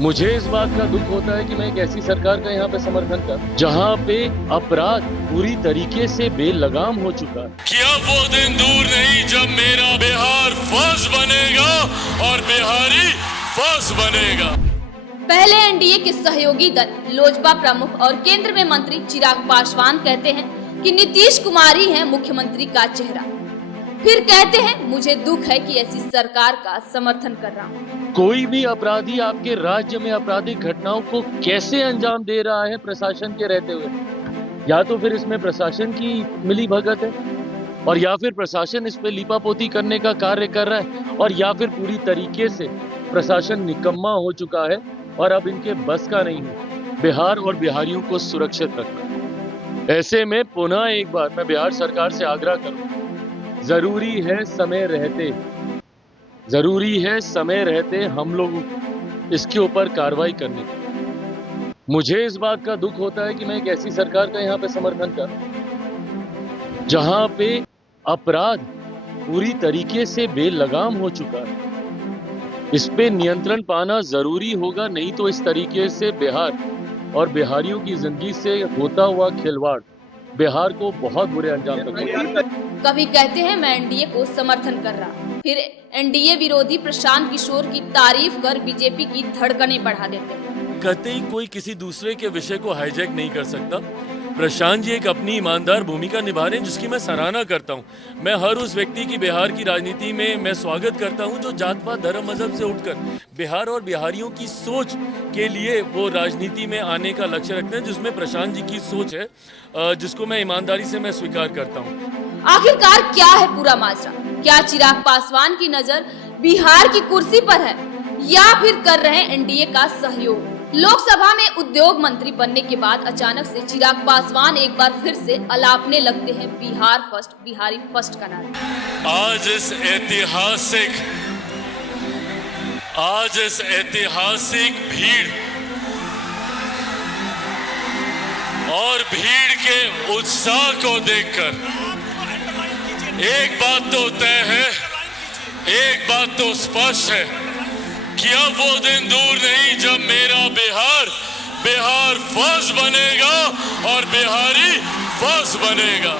मुझे इस बात का दुख होता है कि मैं एक ऐसी सरकार का यहाँ पे समर्थन कर जहाँ पे अपराध पूरी तरीके से बेलगाम हो चुका है। कि अब वो दिन दूर नहीं जब मेरा बिहार फर्स्ट बनेगा और बिहारी फर्स्ट बनेगा। पहले एनडीए के सहयोगी दल लोजपा प्रमुख और केंद्र में मंत्री चिराग पासवान कहते हैं कि नीतीश कुमार ही है मुख्यमंत्री का चेहरा। फिर कहते हैं मुझे दुख है कि ऐसी सरकार का समर्थन कर रहा हूँ। कोई भी अपराधी आपके राज्य में आपराधिक घटनाओं को कैसे अंजाम दे रहा है प्रशासन के रहते हुए, या तो फिर इसमें प्रशासन की मिली भगत है और या फिर प्रशासन इस पे लीपापोती करने का कार्य कर रहा है और या फिर पूरी तरीके से प्रशासन निकम्मा हो चुका है और अब इनके बस का नहीं है बिहार और बिहारियों को सुरक्षित रखना। ऐसे में पुनः एक बार मैं बिहार सरकार से आग्रह करूं, जरूरी है समय रहते हम लोग इसके ऊपर कार्रवाई करने की। मुझे इस बात का दुख होता है कि मैं एक ऐसी सरकार का यहाँ पे समर्थन कर जहाँ पे अपराध पूरी तरीके से बेलगाम हो चुका है। इस पे नियंत्रण पाना जरूरी होगा, नहीं तो इस तरीके से बिहार और बिहारियों की जिंदगी से होता हुआ खिलवाड़ बिहार को बहुत बुरे अंजाम तक पहुंचाएगा। कभी कहते हैं मैं एनडीए को समर्थन कर रहा, फिर एनडीए विरोधी प्रशांत किशोर की तारीफ कर बीजेपी की धड़कनें बढ़ा देते हैं। कतई कोई किसी दूसरे के विषय को हाईजैक नहीं कर सकता। प्रशांत जी एक अपनी ईमानदार भूमिका निभा रहे हैं जिसकी मैं सराहना करता हूं। मैं हर उस व्यक्ति की बिहार की राजनीति में मैं स्वागत करता हूं जो जात पात धर्म मजहब से उठकर बिहार और बिहारियों की सोच के लिए वो राजनीति में आने का लक्ष्य रखते हैं, जिसमें प्रशांत जी की सोच है, जिसको मैं ईमानदारी से मैं स्वीकार करता हूँ। आखिरकार क्या है पूरा माजरा? क्या चिराग पासवान की नजर बिहार की कुर्सी पर है या फिर कर रहे हैं एनडीए का सहयोग? लोकसभा में उद्योग मंत्री बनने के बाद अचानक से चिराग पासवान एक बार फिर से अलापने लगते हैं बिहार फर्स्ट बिहारी फर्स्ट का नारा। आज इस ऐतिहासिक भीड़ और भीड़ के उत्साह को देखकर एक बात तो तय है, एक बात तो स्पष्ट है कि अब वो दिन दूर नहीं जब मेरा बिहार फर्स्ट बनेगा और बिहारी फर्स्ट बनेगा।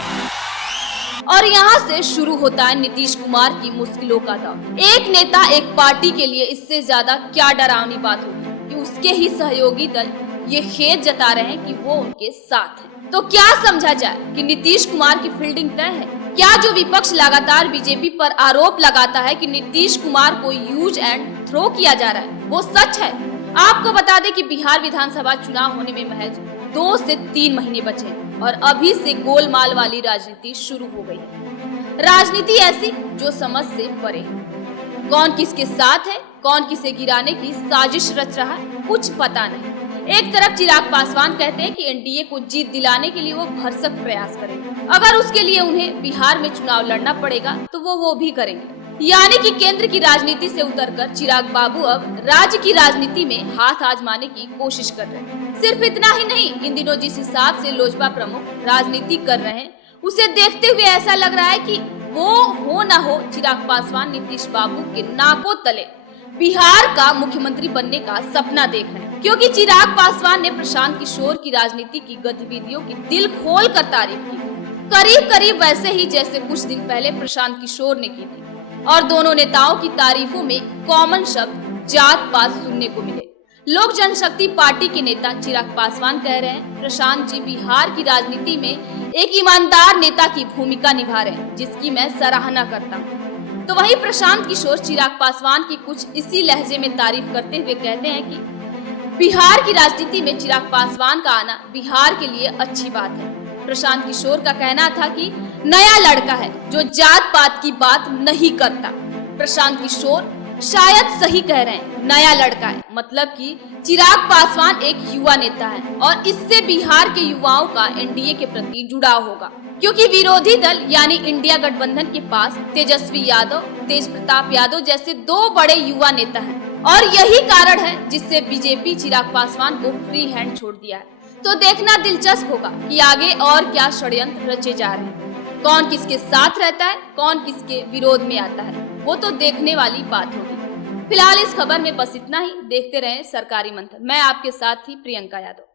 और यहाँ से शुरू होता है नीतीश कुमार की मुश्किलों का दौर। एक नेता एक पार्टी के लिए इससे ज्यादा क्या डरावनी बात होगी कि उसके ही सहयोगी दल ये खेद जता रहे हैं कि वो उनके साथ है। तो क्या समझा जाए कि नीतीश कुमार की फील्डिंग तय है? क्या जो विपक्ष लगातार बीजेपी पर आरोप लगाता है कि नीतीश कुमार को यूज एंड थ्रो किया जा रहा है वो सच है? आपको बता दें कि बिहार विधानसभा चुनाव होने में महज 2 से 3 महीने बचे और अभी से गोलमाल वाली राजनीति शुरू हो गई है। राजनीति ऐसी जो समझ से परे है। कौन किसके साथ है, कौन किसे गिराने की साजिश रच रहा है, कुछ पता नहीं। एक तरफ चिराग पासवान कहते हैं कि एनडीए को जीत दिलाने के लिए वो भरसक प्रयास करेंगे। अगर उसके लिए उन्हें बिहार में चुनाव लड़ना पड़ेगा तो वो भी करेंगे। यानी कि केंद्र की राजनीति से उतरकर चिराग बाबू अब राज्य की राजनीति में हाथ आजमाने की कोशिश कर रहे हैं। सिर्फ इतना ही नहीं, इन दिनों जिस हिसाब से लोजपा प्रमुख राजनीति कर रहे हैं उसे देखते हुए ऐसा लग रहा है कि वो हो न हो चिराग पासवान नीतीश बाबू के नाकों तले बिहार का मुख्यमंत्री बनने का सपना देख रहे हैं। क्योंकि चिराग पासवान ने प्रशांत किशोर की राजनीति की गतिविधियों की दिल खोल कर तारीफ की, करीब करीब वैसे ही जैसे कुछ दिन पहले प्रशांत किशोर ने की थी। और दोनों नेताओं की तारीफों में कॉमन शब्द जात पात सुनने को मिले। लोक जनशक्ति पार्टी के नेता चिराग पासवान कह रहे हैं प्रशांत जी बिहार की राजनीति में एक ईमानदार नेता की भूमिका निभा रहे हैं, जिसकी मैं सराहना करता हूँ। तो वहीं प्रशांत किशोर चिराग पासवान की कुछ इसी लहजे में तारीफ करते हुए कहते हैं कि बिहार की राजनीति में चिराग पासवान का आना बिहार के लिए अच्छी बात है। प्रशांत किशोर का कहना था कि नया लड़का है जो जात पात की बात नहीं करता। प्रशांत किशोर शायद सही कह रहे हैं, नया लड़का है मतलब कि चिराग पासवान एक युवा नेता है और इससे बिहार के युवाओं का एनडीए के प्रति जुड़ाव होगा। क्योंकि विरोधी दल यानी इंडिया गठबंधन के पास तेजस्वी यादव, तेज प्रताप यादव जैसे 2 बड़े युवा नेता हैं और यही कारण है जिससे बीजेपी चिराग पासवान को फ्री हैंड छोड़ दिया है। तो देखना दिलचस्प होगा कि आगे और क्या षड्यंत्र रचे जा रहे हैं, कौन किसके साथ रहता है, कौन किसके विरोध में आता है, वो तो देखने वाली बात होगी। फिलहाल इस खबर में बस इतना ही। देखते रहें सरकारी मंथन। मैं आपके साथ थी प्रियंका यादव।